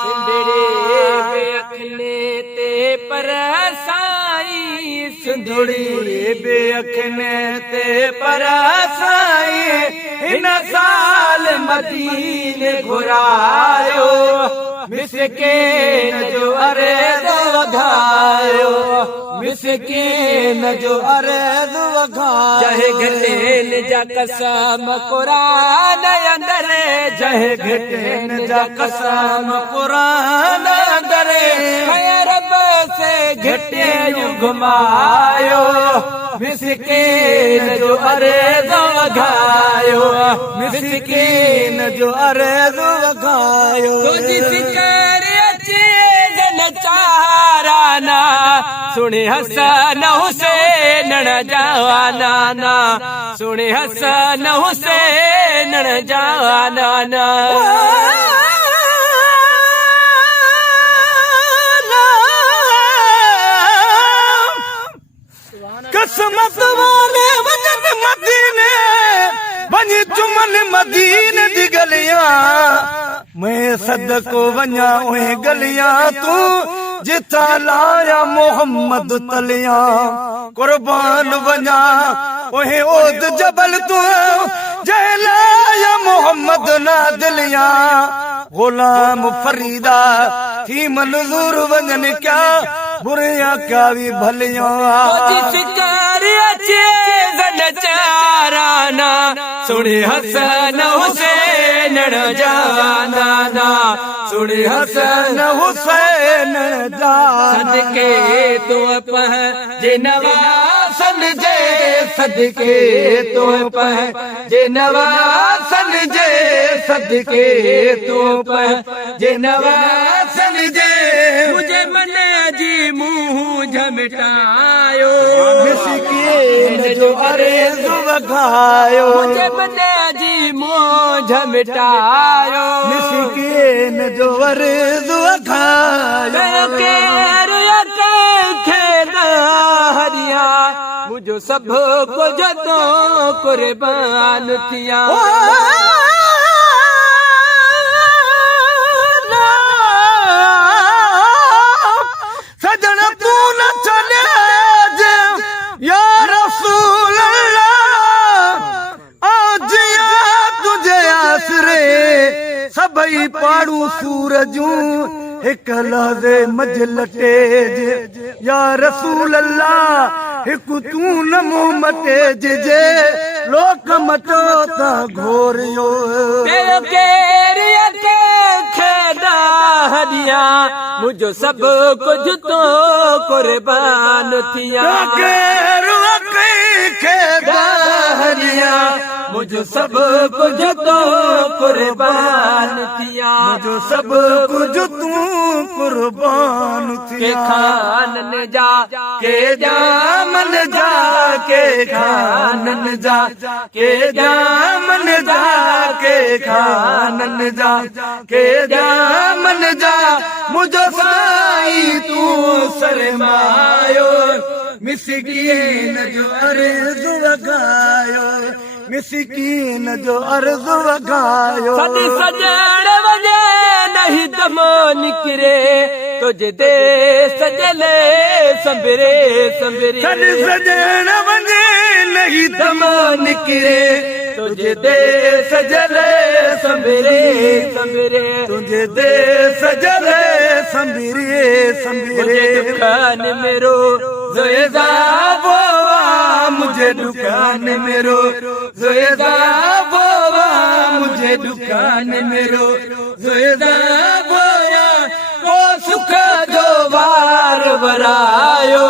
सिंधड़े बेअखने ते परसाई, सिंधड़ी बेअखने ते परसाई, हिन साल मदीने घुरायो, मिसकीन जो अर्ज़ वधायो, मिसकीन जो अर्ज़ वधायो। जहे घटेन जा कसम कुरान अंदरे, जहे घटेन जा कसम कुरान अंदरे, रब से घटे घुमायो, मिसकीन जो अर्ज़ वधायो, मिसकीन जो अर्ज़ वधायो। तुझी फिकर अचे जन चाराना, सुने हसन हुसैन जवाना ना, सुने हसन हुसैन जवाना ना। कसमत वाले वजन मदीने, वञी चुमन मदीने दी गलियां, मैं सदको वञा उहे गलियां, तू जिथा लाया मोहम्मद तलियां, कुर्बान वञा उहे ओद जबल, तू जह लाया मोहम्मद ना दिलियां, गुलाम फरीदा थी मंजूर वञन क्या बुरिया क्या भी भलियां। तुझी फिकर अचे जन चाराना, सुने हसन हुसैन जवाना ना, सुने हसन हुसैन सदके तो पह जे नवासन जे, सदके तो पह जे नवासन जे, सदके तो पह जे नवासन जे। मुझे मन जी मुंह झमटायो, मिसकीन जो अर्ज़ वधायो, मुझे मन जी मुंह झमटायो, मिसकीन जो अर्ज़ वधायो। हरिया मुझो सब कुछ तो कुर्बान थिया। सजन तू न चले जे या रसूल अल्लाह, आजिया तुझे आसरे सबई पाड़ू सूरजूं, हिक लहज़े मजलटे जे या रसूल अल्लाह, हिक तू नमो मटे जे लोक मटो ता घोरियो। हरिया मुझो सब कुछ तो कुर्बान थिया। हरिया मुझो सब कुछ तो कुर्बान थिया, मुझो सब कुछ तू कुर्बान के खानन जा के जामन जा, के खानन जा के जामन जा, के खानन जा के जामन जा। मुझो साई तू शर्मायो, मिसकीन जो अर्ज़ वधायो, मिसकीन जो अर्ज़ वधायो। सदी सजण वञे नहीं दमो निकिरे, तुझे दे सजले संबरे संबरे। सदी सजण वञे नहीं दमो निकिरे, तुझे दे सजले संबरे संबरे, तुझे दे सजले संबरे संबरे। दुकान मेरो ज़ोएदा बोवा, मुझे दुकान मेरो ज़ोएदा बोवा, मुझे दुकान मेरो ज़ोएदा बोया। ओ सुख जो वार वरायो,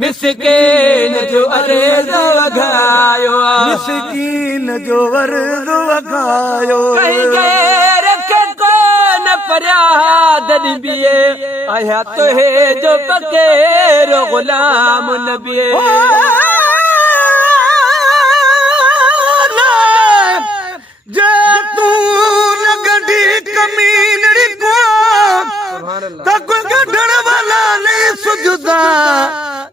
मिसकीन जो अर्ज़ वधायो, मिसकीन जो अर्ज़ वधायो। कहीं गैर के कोन फरियाद निबिए, आया तो है जो बगैर गुलाम नबिए। जे तू लगड़ी कमीनड़ी को तक गढ़ण वाला नहीं सुझदा,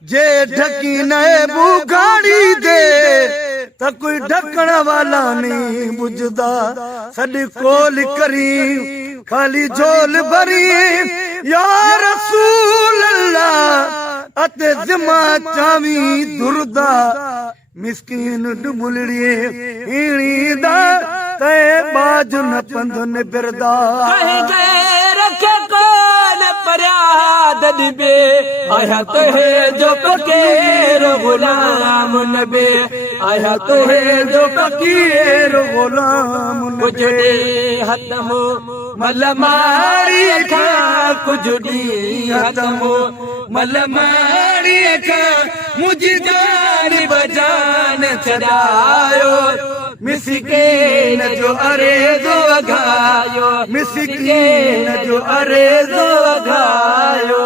जे ढकी नए बुगाड़ी दे त कोई ढकण वाला नहीं बुझदा सॾ कोल करी खाली झोल भरी या रसूल अल्लाह अते ज़िमा चावी दुरदा मिस्कीन डुबुलड़िए ईणी दा ते बाज न पंध न बिरदा कहीं गए रखे कौन फरियाद निबे आया तो है जो फकीर गुलाम नबी आया तो है जो फकीर गुलाम कुजड़ी हतमो मलमारी खा कुजड़ी हतमो मलमारी का मुझी जान बजान चढ़ायो मिस्कीन जो अरेज़ो अघायो मिस्कीन जो अरेज़ो अघायो